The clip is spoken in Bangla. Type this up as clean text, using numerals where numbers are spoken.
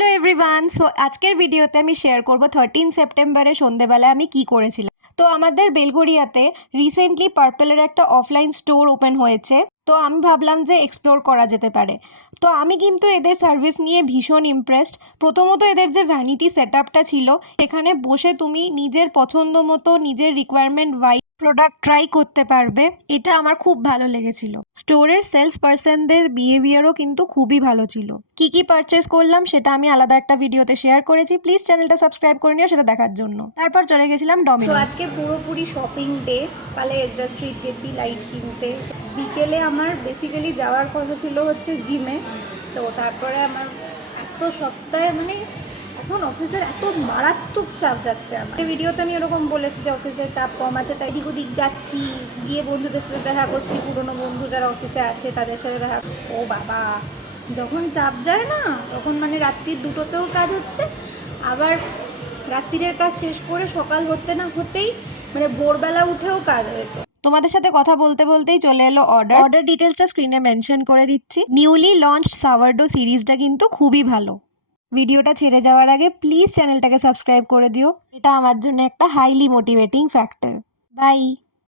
Hello everyone. সো আজকের ভিডিওতে আমি শেয়ার করব 13 সেপ্টেম্বরে সন্ধেবেলায় আমি কি করেছিলাম। তো আমাদের বেলগড়িয়াতে রিসেন্টলি পার্পেলের একটা অফলাইন স্টোর ওপেন হয়েছে। তো আমি ভাবলাম যে এক্সপ্লোর করা যেতে পারে। তো আমি কিন্তু এদের সার্ভিস নিয়ে ভীষণ ইমপ্রেসড। প্রথমত এদের যে ভ্যানিটি সেট আপটা ছিল, এখানে বসে তুমি নিজের পছন্দ মতো নিজের রিকোয়ারমেন্ট ওয়াইজ প্রোডাক্ট ট্রাই করতে পারবে, এটা আমার খুব ভালো লেগেছিল। স্টোরের সেলস পার্সনদের বিহেভিয়ারও কিন্তু খুবই ভালো ছিল। কি কি পারচেস করলাম সেটা আমি আলাদা একটা ভিডিওতে শেয়ার করেছি, প্লিজ চ্যানেলটা সাবস্ক্রাইব করে নিও সেটা দেখার জন্য। তারপর চলে গেছিলাম তো ডমিনোস। আজকে পুরোপুরি শপিং ডে। কালে এগরা স্ট্রিট গেছি লাইট কিনতে। বিকেলে আমার বেসিক্যালি যাওয়ার কথা ছিল হচ্ছে জিমে। তো তারপরে আমার এত সপ্তাহে এখন অফিসের এত মারাত্মক চাপ যাচ্ছে। আমার ভিডিওতে আমি এরকম বলেছি যে অফিসের চাপ কম আছে, তাই দিক ওদিক যাচ্ছি, গিয়ে বন্ধুদের সাথে দেখা করছি, পুরনো বন্ধু যারা অফিসে আছে তাদের সাথে দেখা। ও বাবা, যখন চাপ যায় না তখন রাত্রির 2টোতেও কাজ হচ্ছে, আবার রাত্রিরের কাজ শেষ করে সকাল হতে না হতেই ভোরবেলা উঠেও কাজ হয়েছে। তোমাদের সাথে কথা বলতে বলতেই চলে এলো অর্ডার ডিটেলসটা স্ক্রিনে মেনশন করে দিচ্ছি। নিউলি লঞ্চড সাওয়ারডো সিরিজটা কিন্তু খুবই ভালো। ভিডিওটা ছেড়ে যাওয়ার আগে প্লিজ চ্যানেলটাকে সাবস্ক্রাইব করে দিও, এটা আমার জন্য একটা হাইলি মোটিভেটিং ফ্যাক্টর। বাই।